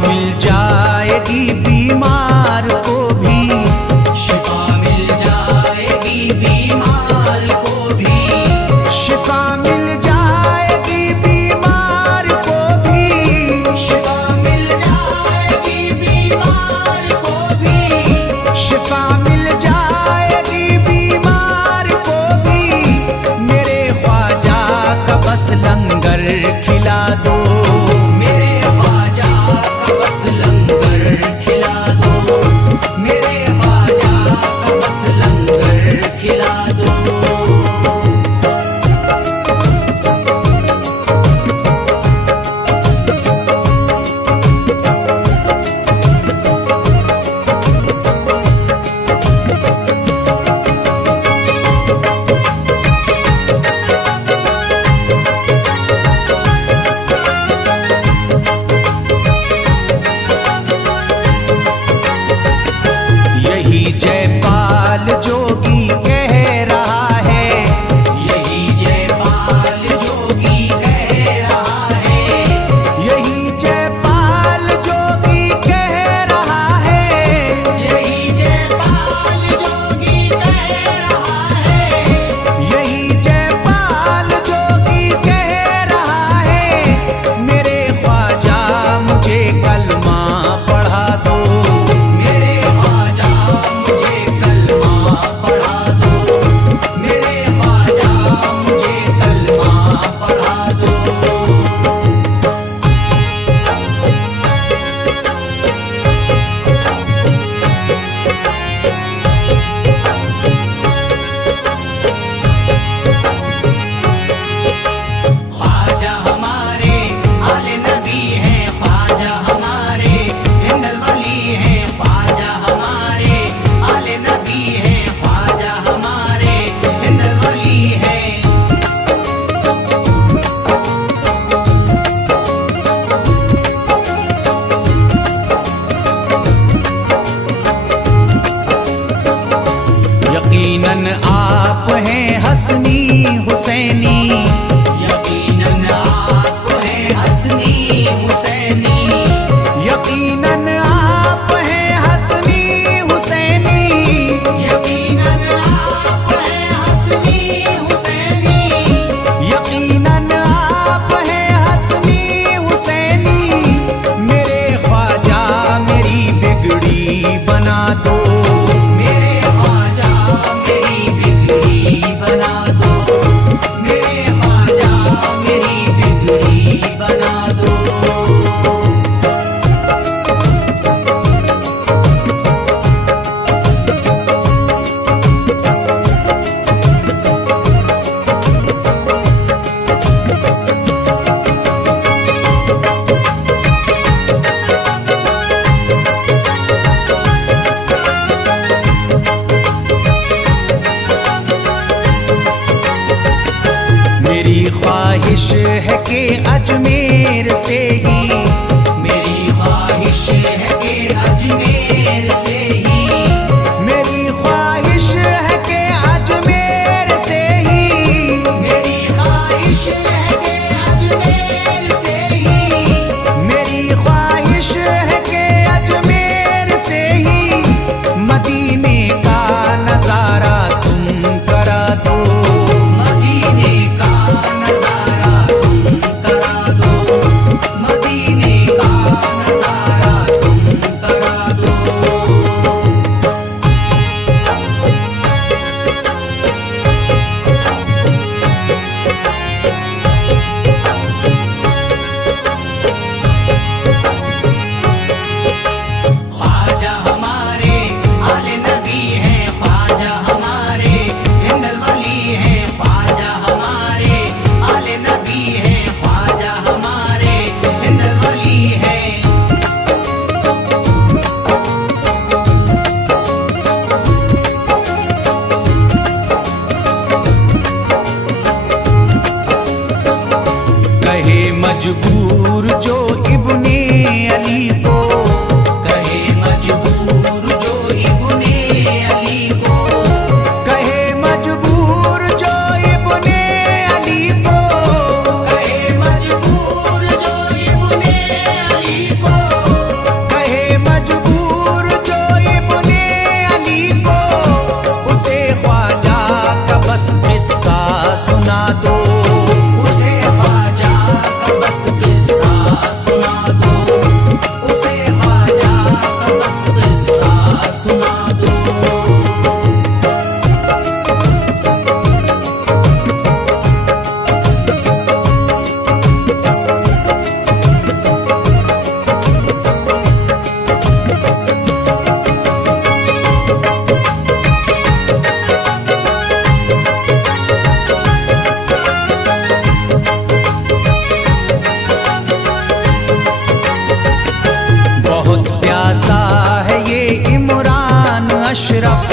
मिल जाएगी बीमार को भी, शिफा मिल जाएगी बीमार को भी, शिफा मिल जाएगी बीमार को भी, शिफा मिल जाएगी बीमार को भी, शिफा मिल जाएगी बीमार को भी। मेरे ख्वाजा का बस लंगर खिला दो, मेरे ख्वाजा का बस लंगर खिला दो, मेरे ख्वाजा का बस लंगर खिला दो। यही जयपाल जोगी कह रहा है, यही जयपाल जोगी कह रहा है, यही जयपाल जोगी कह रहा है, यही जयपाल जोगी कह रहा है, यही जयपाल जोगी कह रहा है। मेरे ख्वाजा मुझे कलमा पढ़ा दो, मेरे ख्वाजा मुझे कलमा पढ़ा दो, मेरे ख्वाजा मुझे कलमा पढ़ा दो। ख्वाजा हमारे आले नबी हैं, ख्वाजा हमारे हिंदल वली हैं, ख्वाजा हमारे आले नबी हैं, ख्वाजा हमारे हिंदल वली हैं। यकीनन आप हैं हसनी हुसैनी, यकीनन आप हैं हसनी हुसैनी, यकीनन आप हैं हसनी हुसैनी, यकीनन आप हैं हसनी हुसैनी, यकीनन आप हैं हसनी हुसैनी। मेरे ख्वाजा मेरी बिगड़ी बना दो, मेरे ख्वाजा मेरी बिगड़ी बना दो, मेरे ख्वाजा मेरी बिगड़ी बना दो। मेरी ख्वाहिश है कि अजमेर से ही, मेरी ख्वाहिश है कि अजमेर से ही, मेरी ख्वाहिश है कि अजमेर से ही, मेरी ख्वाहिश है कि अजमेर से ही, मेरी ख्वाहिश है कि अजमेर से ही मदीने का नजारा तुम करा दो, मदीने का नजारा तुम करा अशरफ।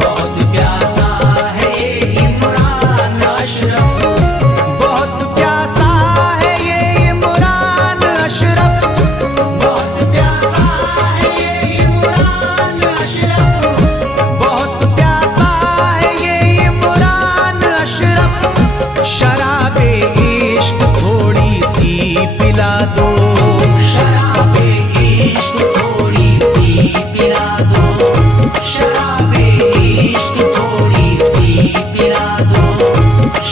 बहुत प्यासा है ये इमरान अशरफ, बहुत प्यासा है ये इमरान अशरफ। बहुत प्यासा है ये इमरान अशरफ, बहुत प्यासा है ये इमरान अशरफ। शराबे इश्क थोड़ी सी पिला दो, शराबे इश्क थोड़ी सी पिला दो, शराबे इश्क थोड़ी सी पिला दो,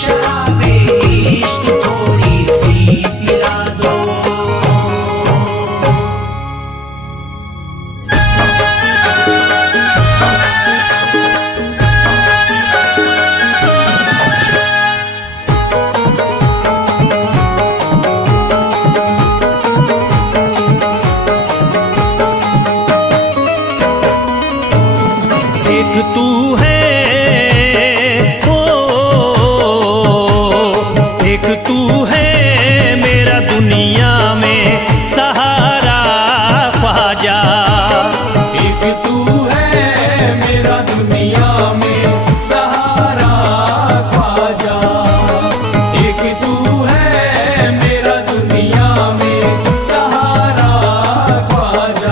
शराबे इश्क थोड़ी सी पिला दो। एक तू है ओ, एक तू है मेरा दुनिया में सहारा ख्वाजा। एक तू है मेरा दुनिया में सहारा ख्वाजा, एक तू है मेरा दुनिया में सहारा ख्वाजा,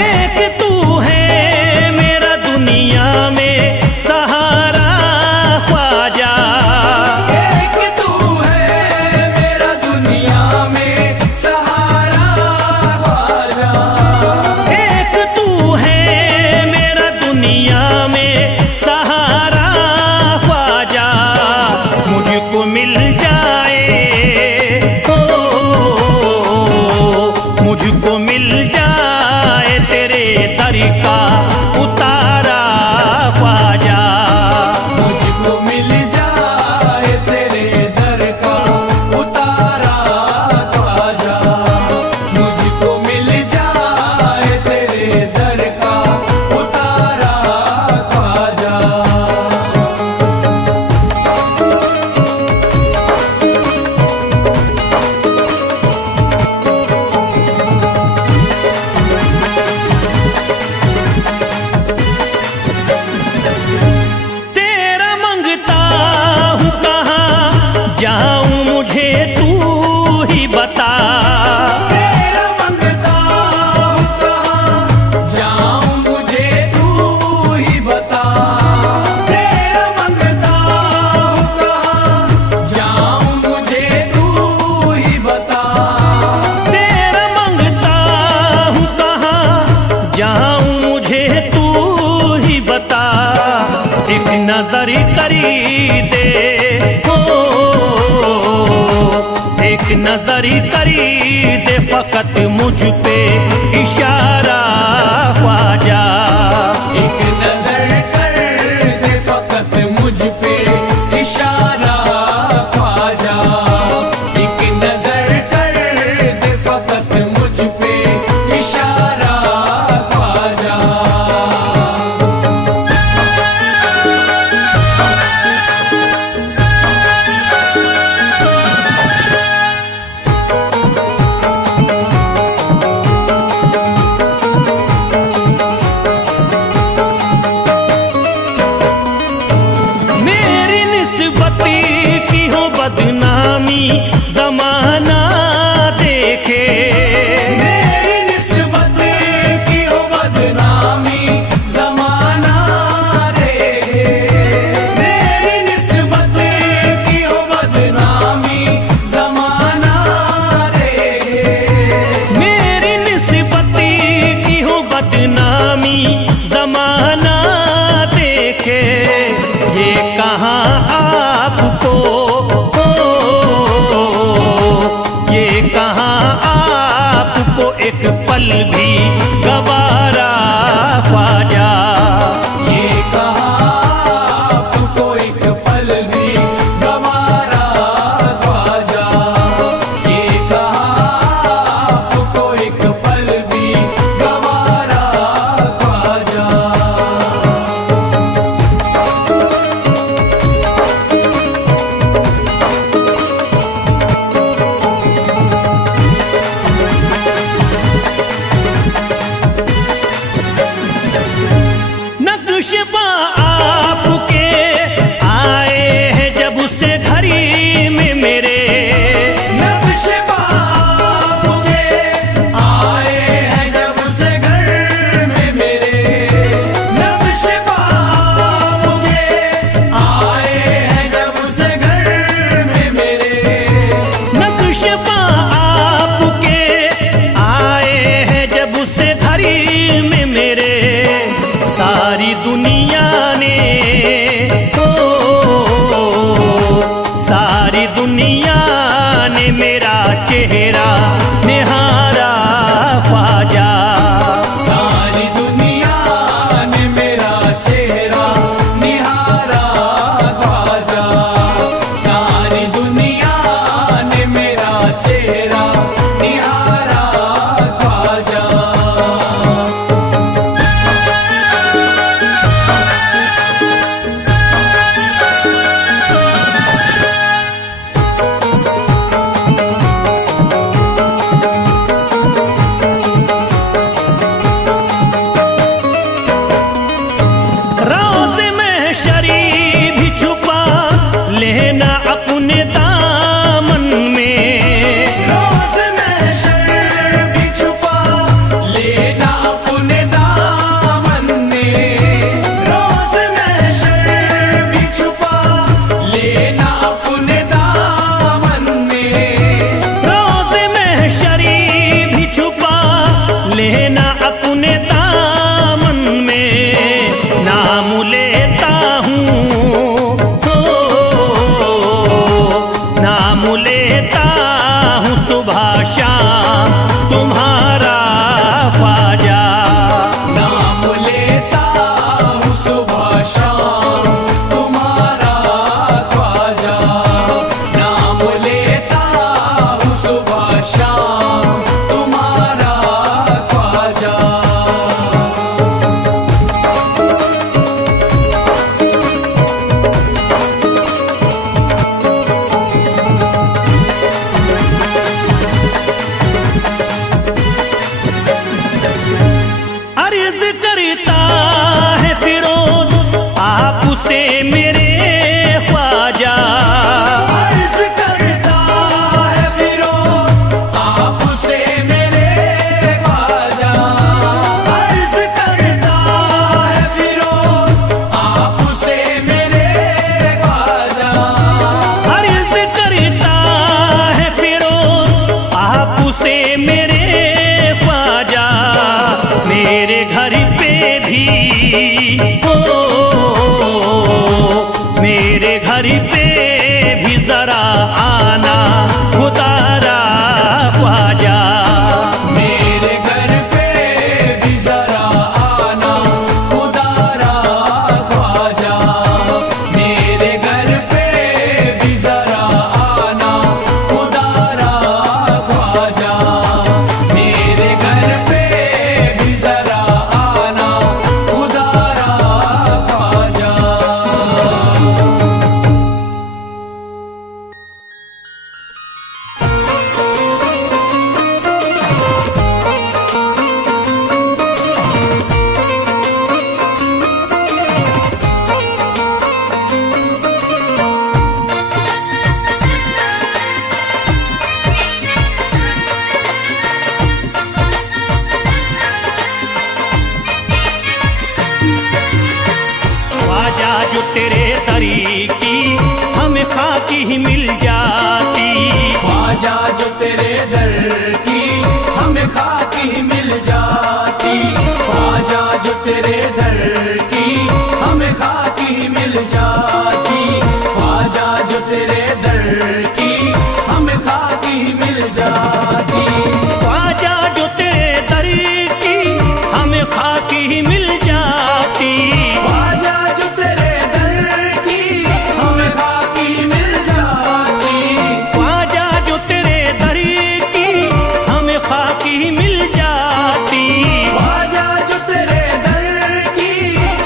एक तू है मेरा दुनिया में सहारा ख्वाजा। एक तू है मेरा दुनिया में सहारा ख्वाजा, एक तू है मेरा दुनिया में सहारा ख्वाजा। मुझको मिल जाए ओ, मुझको मिल जाए तेरे दर का उतारा ख्वाजा। मुझको मिल जाए तेरे दर का उतारा ख्वाजा, मुझको मिल जाए तेरे दर का उतारा ख्वाजा। तेरा मंगता हूँ कहाँ जाऊँ मुझे तू ही बता। तेरा मंगता हूँ कहाँ जाऊँ मुझे तू ही बता, तेरा मंगता हूँ कहाँ जाऊँ मुझे तू ही बता, तेरा मंगता हूँ कहाँ जाऊँ मुझे तू ही बता। एक नजर करी दे हो, एक नजर करी दे फकत मुझ पे इशारा ख्वाजा। एक नजर कर दे फकत मुझ पे इशारा ख्वाजा, एक नजर कर दे फकत मुझ पे इशारा ख्वाजा। मेरी निस्बत की हो बदनामी जमाना देखे। मेरी निस्बत की हो बदनामी जमाना देखे, मेरी निस्बत की हो बदनामी जमाना देखे, मेरी निस्बत की हो बदनामी जमाना देखे। ये कहाँ आपको हो, ये कहाँ आपको एक पल भी गवारा ख्वाजा। ये कहाँ आपको एक पल भी गवारा ख्वाजा, ये कहाँ आपको एक पल भी गवारा ख्वाजा। तेरे दरी की हमें खाकी ही मिल जाती। ख्वाजा जो तेरे दर की हमें खाकी ही मिल जाती। ख्वाजा जो तेरे दर की हमें खाकी ही मिल जाती। ख्वाजा जो तेरे दर की हमें खाकी ही मिल जाती। ख्वाजा जो तेरे दर की हमें खाकी ही मिल जाती। ख्वाजा जो तेरे दर की हमें खाकी मिल जाती। ख्वाजा जो तेरे दर की हमें खाकी ही मिल जाती। ख्वाजा जो तेरे दर की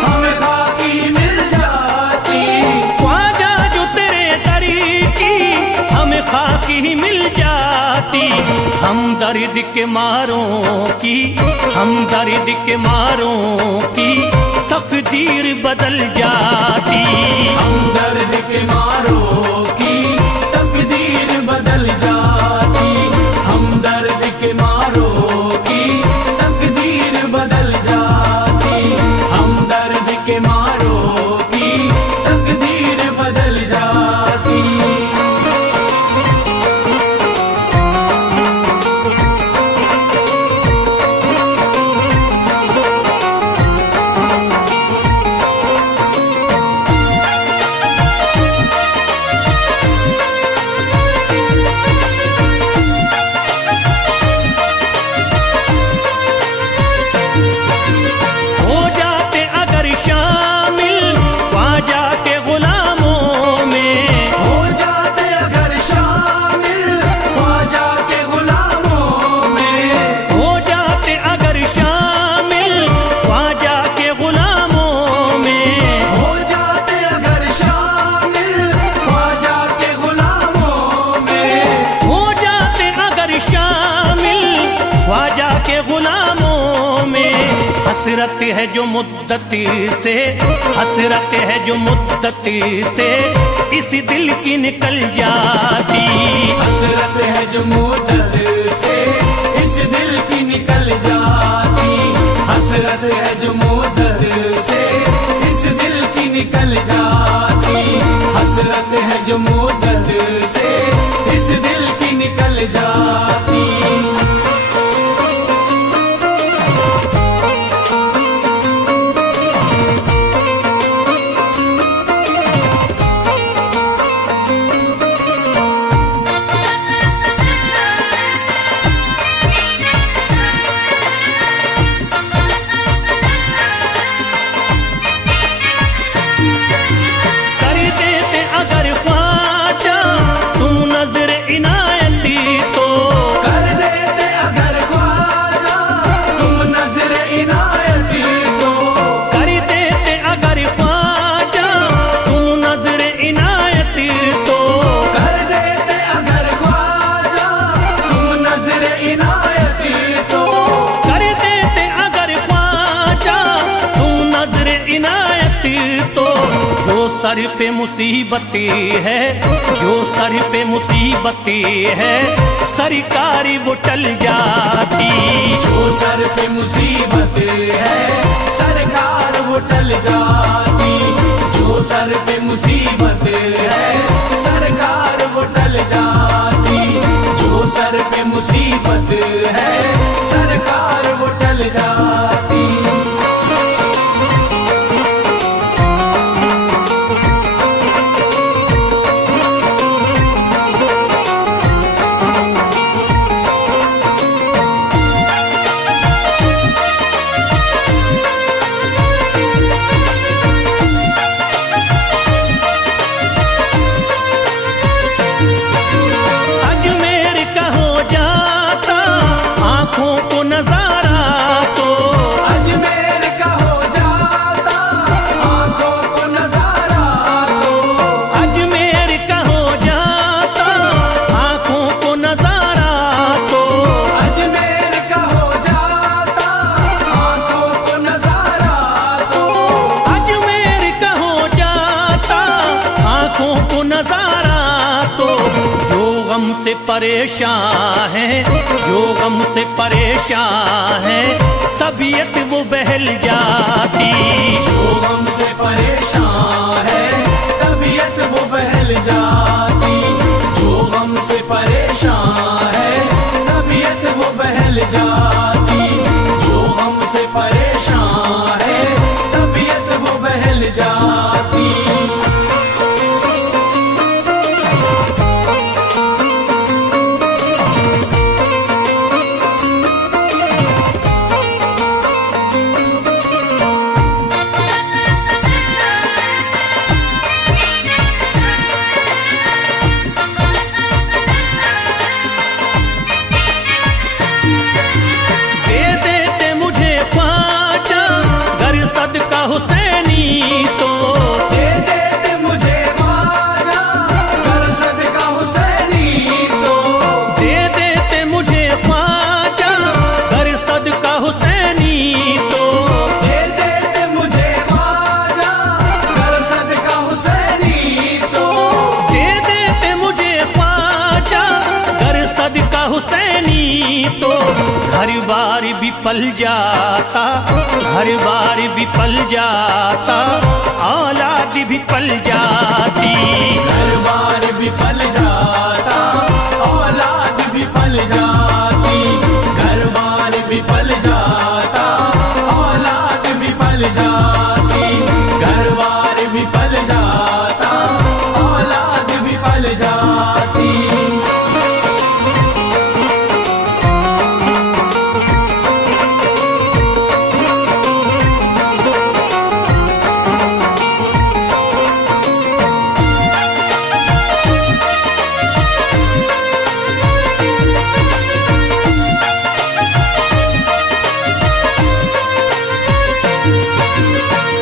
हमें खाकी मिल जाती। ख्वाजा जो तेरे दर की हमें खाकी ही मिल जाती। हम दर्द के मारों की, हम दर्द के मारों की तकदीर बदल जाती। हम दर्द के मारों की तकदीर बदल जाती। हम दर्द के मारों की तकदीर बदल जाती। हम दर्द के मारों की तकदीर बदल जाती। हो जाते अगर शामिल ख्वाजा के गुलामों में। हो जाते अगर शामिल ख्वाजा के गुलामों में। हो जाते अगर शामिल ख्वाजा के गुलामों में। हो जाते अगर शामिल ख्वाजा के गुलामों में। हो जाते अगर शामिल ख्वाजा के गुलामों में। हसरत है जो मुद्दती से, हसरत है जो मुद्दती से इस दिल की निकल जाती। हसरत है जो मुद्दत से इस दिल की निकल जाती। हसरत है जो मुद्दत से इस दिल की निकल जाती। हसरत है जो मुद्दत से इस दिल की निकल जाती। कर देते अगर ख्वाजा तुम नजर इनायती तो। कर देते अगर ख्वाजा तुम नजर इनायती तो। कर देते अगर ख्वाजा तुम नजर इनायती तो। कर देते अगर ख्वाजा तुम नजर इनायती तो। कर देते अगर ख्वाजा तुम नजर इनायती तो। जो सर पे मुसीबती है, जो सर पे मुसीबती है सरकारी वो टल जाती। जो सर पे मुसीबत है सरकार वो टल जाती। जो सर पे मुसीबत है सरकार वो टल जाती। जो सर पे मुसीबत है सरकार वो टल जाती। अजमेर का हो जाता आंखों को नजारा तो। अजमेर का हो जाता आंखों को नजारा तो। अजमेर का हो जाता आंखों को नजारा तो। अजमेर का हो जाता आंखों को नजारा तो। अजमेर का हो जाता आंखों को नजारा तो। जो गम से परेशान है, जो गम से परेशान है तबीयत वो बहल जाती। जो गम से परेशान है जाती। जो हमसे परेशान है तबीयत वो बहल जाती। जो हमसे परेशान है तबीयत वो बहल जाती। दे देते मुझे ख्वाजा गर सदका हुसैनी तो। दे देते मुझे ख्वाजा कर सदका हुसैनी तो। दे देते मुझे ख्वाजा गर सदका हुसैनी तो। दे देते मुझे ख्वाजा कर सदका हुसैनी तो। दे देते मुझे ख्वाजा गर सदका हुसैनी तो। घर बार भी पल जाता, घर बार भी पल जाता, औलाद भी पल जाती। घर बार भी पल जाता औलाद भी पल जाती। घर बार भी पल जाता औलाद भी पल जाती। घर बार भी पल जाता औलाद भी पल जाती।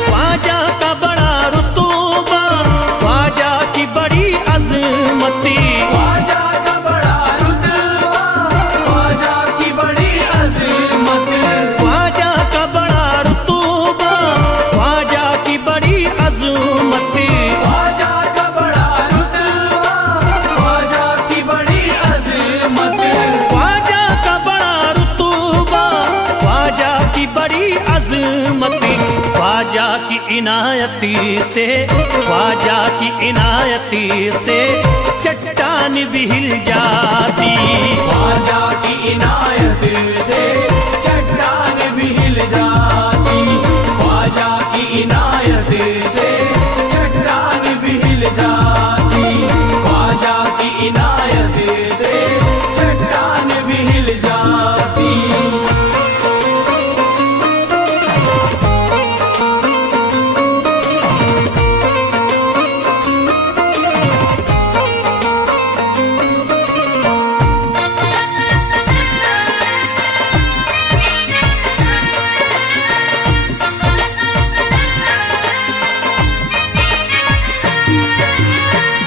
ख्वाजा का बड़ा रुतबा, ख्वाजा की बड़ी अजमती। ख्वाजा का बड़ा रुतबा ख्वाजा की बड़ी अज़मत। ख्वाजा का बड़ा रुतबा, ख्वाजा की बड़ी अजमती। ख्वाजा का बड़ा रुतबा ख्वाजा की बड़ी अज़मत। ख्वाजा का बड़ा रुतबा, ख्वाजा की बड़ी अजमती। ख्वाजा की इनायती से, ख्वाजा की इनायती से चट्टान भी हिल जाती। ख्वाजा की इनायत से चट्टान भी हिल जाती। ख्वाजा की इनायत से चट्टान भी हिल जाती। ख्वाजा की इनायत से चट्टान भी हिल जाती।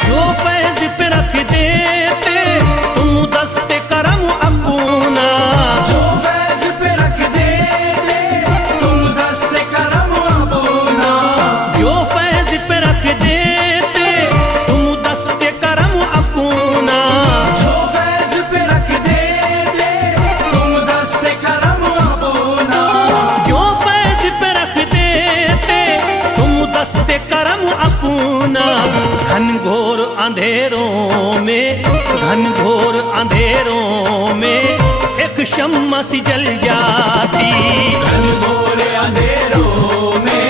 जो फैज पे रख देते तुम दस्ते करम अपना। जो फैज पे रख देते तुम दस्ते करम अपना। जो फैज पे रख देते तुम दस्ते करम अपना। जो फैज पे रख देते तुम दस्ते करम अपना। जो फैज पे रख देते तुम दस्ते करम अपना। घनघोर अंधेरों में, घनघोर अंधेरों में एक शम्मा सी जल जाती। घनघोर अंधेरों में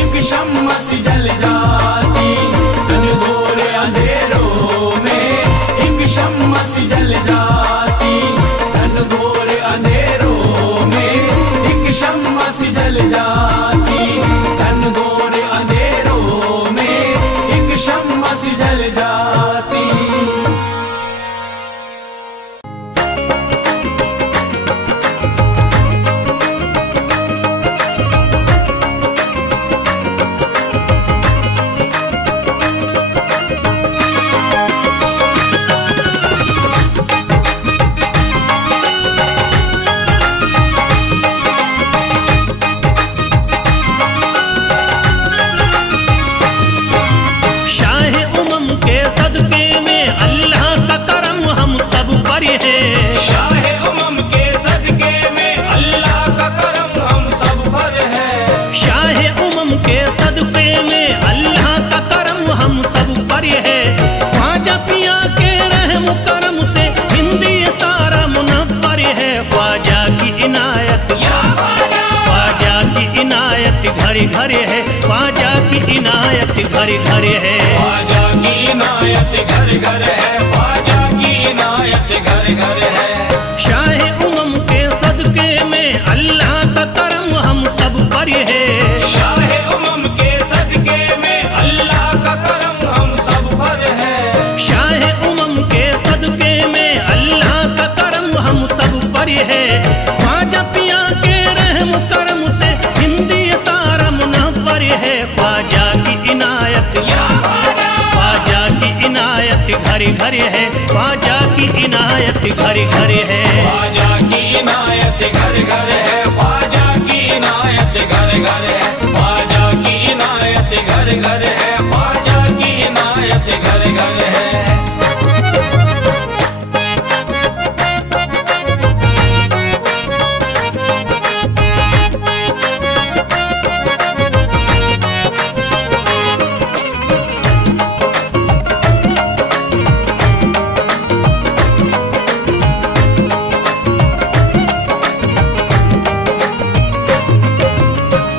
एक शम्मा सी जल जाती। घनघोर अंधेरों में एक शम्मा सी जल जाती। घनघोर अंधेरों में एक शम्मा सी जल जाती। घनघोर अंधेरों में एक शम्मा सी जल जाती। घर घर है, ख्वाजा की इनायत घर घर है। ख्वाजा की इनायत घर घर है, ख्वाजा की इनायत घर घर है। शाहे उमम के सदके में अल्लाह का करम हम सब पर है। शाहे उमम के सदके में अल्लाह का करम हम सब पर है। शाहे उमम के सदके में अल्लाह का करम हम सब पर है। ख्वाजा पिया के रहम करम से हिंदी तारा मुनव्वर है। ख्वाजा की इनायत, ख्वाजा की इनायत घर घर है, ख्वाजा की इनायत घर घर है। ख्वाजा की इनायत घर घर है, ख्वाजा की इनायत घर घर है। ख्वाजा की इनायत घर घर है, ख्वाजा की इनायत घर घर है।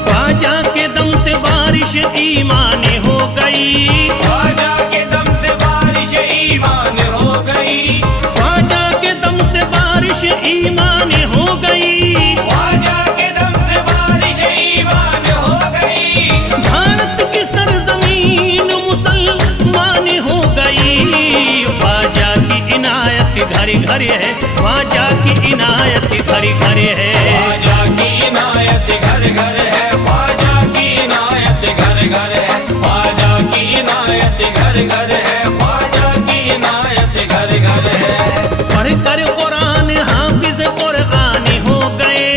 ख्वाजा के दम से बारिश ईमान हो गई। ख्वाजा के दम से बारिश ईमान हो गई। ख्वाजा के दम से बारिश ईमान हो गई। ख्वाजा के दम से बारिश ईमान हो गई। भारत की सरजमीन मुसलमान हो गई। ख्वाजा की इनायत घर घर है, ख्वाजा की इनायत घर घर है। ख्वाजा की इनायत घर घर है, ख्वाजा की इनायत घर घर है। ख्वाजा की इनायत घर घर है, ख्वाजा की इनायत घर घर है। पढ़कर कुरान हाफिज कुरानी हो गए।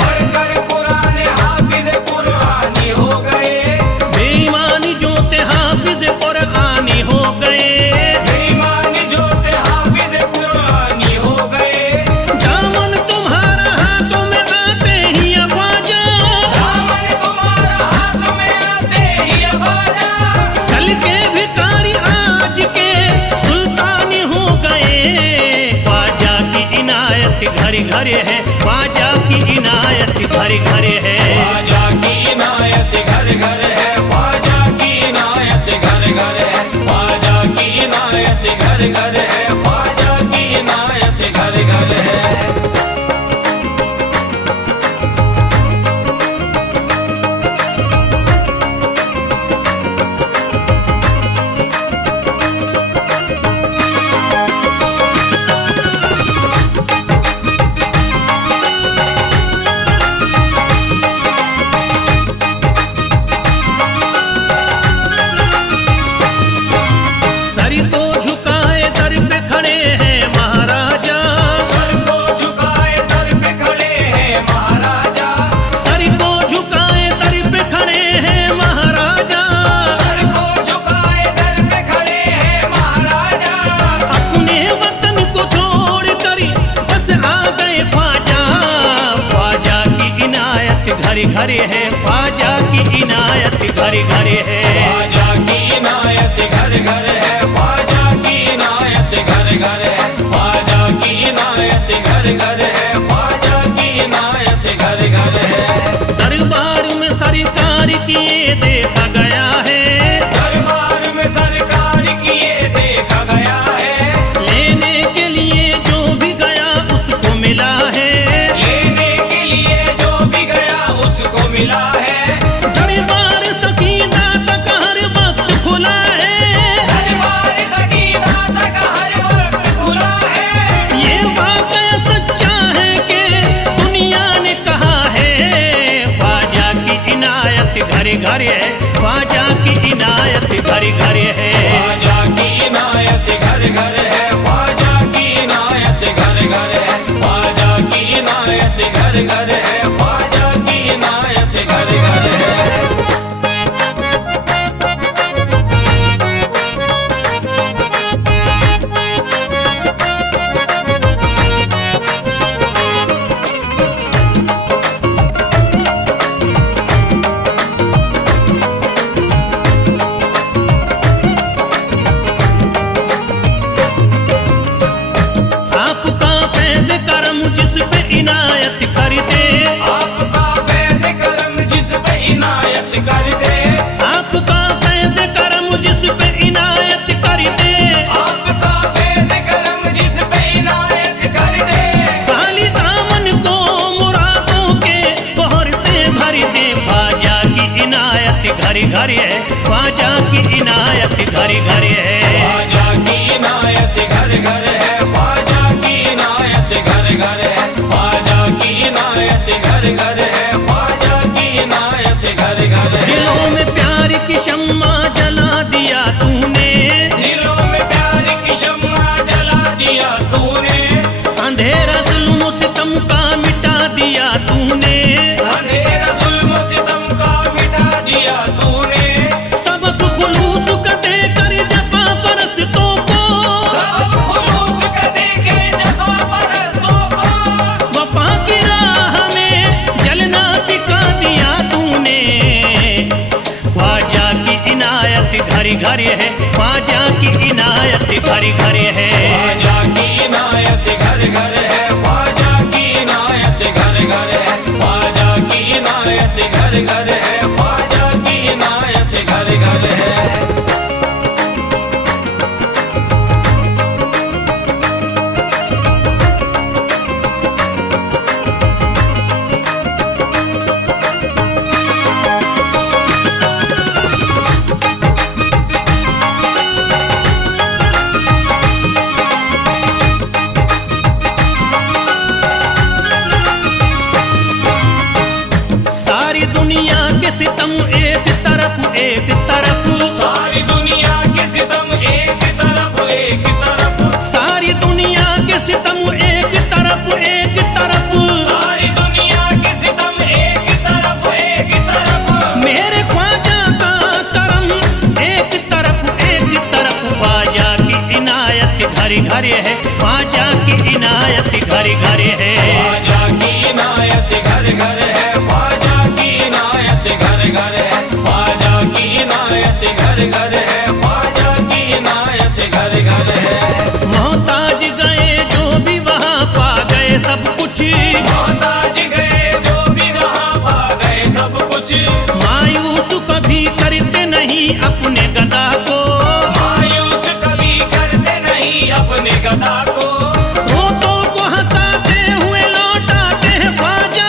पढ़कर कुरान हाफिज कुरानी हो गए। बेईमानी जोते हाफिज कुरानी हो गए। बेईमानी जोते हाफिज कुरानी हो गए। दामन तुम्हारा हाथों में आते ही ख्वाजा, दामन तुम्हारा हाथ में आते ही ख्वाजा। कल के भिखारी आज के सुल्तानी हो गए। ख्वाजा की इनायत घर घर है, ख्वाजा की इनायत घर घर है। ख्वाजा की इनायत घर घर है, ख्वाजा की इनायत घर घर है। ख्वाजा की इनायत घर घर है, ख्वाजा की इनायत घर घर है। सर को झुकाए दर पे खड़े हैं महाराजा। सर को झुकाए दर पे खड़े हैं महाराजा। सर को झुकाए दर पे खड़े हैं महाराजा। सर को झुकाए दर पे खड़े हैं महाराजा। अपने वतन को छोड़ कर बस आ गए ख्वाजा। ख्वाजा की इनायत घर घर है, ख्वाजा की इनायत घर घर है। ख्वाजा की इनायत घर घर है, ख्वाजा की इनायत घर घर है। ख्वाजा की इनायत घर घर है, ख्वाजा की इनायत घर घर है। दरबार में सरकार किए देखा गया है। दरबार में सरकार किए देखा गया है। लेने के लिए जो भी गया उसको मिला है। लेने के लिए जो भी गया उसको मिला है। दरबार सकीना तक हर वक्त खुला है। दरबार सकीना तक हर वक्त खुला है। ये वाक़या सच्चा है कि दुनिया ने कहा है। ख्वाजा की इनायत घर घर है, ख्वाजा की इनायत घर घर है। ख्वाजा की इनायत घर घर है, ख्वाजा की इनायत घर घर है। ख्वाजा की इनायत घर घर है, ख्वाजा की इनायत घर घर है। आपका फैज़ करम जिस पे इनायत कर दे। आपका घर है, ख्वाजा की इनायत घर घर है। ख्वाजा की इनायत घर घर है, ख्वाजा की इनायत घर घर है, ख्वाजा की इनायत घर घर है, ख्वाजा की इनायत घर घर है। दिलों में प्यार की शम्मा जला दिया तूने, दिलों में प्यार की शम्मा जला दिया तूने, अंधेरा जुल्म सितम का मिटा दिया तूने, अंधेरा जुल्म सितम का मिटा दिया तूने, सबक खुलूस का देकर जफा परस्तों को, सब खुलूस का देके जफा परस्तों को, वफा की राह में जलना सिखा दिया तूने। ख्वाजा की इनायत घर घर है, ख्वाजा की इनायत घर घर है। ख्वाजा की इनायत घर घर है, ख्वाजा की इनायत घर घर है, ख्वाजा की इनायत घर घर है, ख्वाजा की इनायत घर घर है। सारी दुनिया के सितम एक तरफ एक तरफ, सारी दुनिया के सितम एक तरफ एक तरफ, सारी दुनिया के सितम एक तरफ एक तरफ, सारी दुनिया के सितम एक तरफ एक तरफ, मेरे ख्वाजा का करम एक तरफ, ख्वाजा की इनायत घर घर है, ख्वाजा की इनायत घर घर है। ख्वाजा की इनायत घर घर है, ख्वाजा की इनायत घर घर है, ख्वाजा की इनायत घर घर है, ख्वाजा की इनायत घर घर है। मोहताज गए जो भी वहाँ पा गए सब कुछ, मोहताज गए जो भी वहाँ पा गए सब कुछ, मायूस कभी करते नहीं अपने गदा को, मायूस कभी करते नहीं अपने गदा को, रोतों को हंसाते हुए लौटाते हैं ख्वाजा,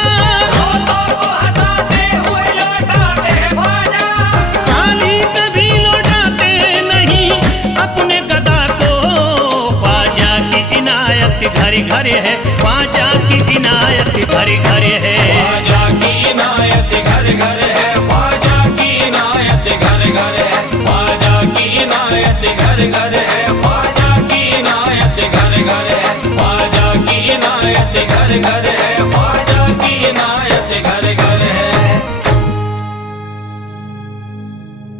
रोतों को हंसाते हुए लौटाते हैं ख्वाजा, खाली कभी लौटाते नहीं अपने गदा को। ख्वाजा की इनायत घर घर है, ख्वाजा की इनायत घर घर है।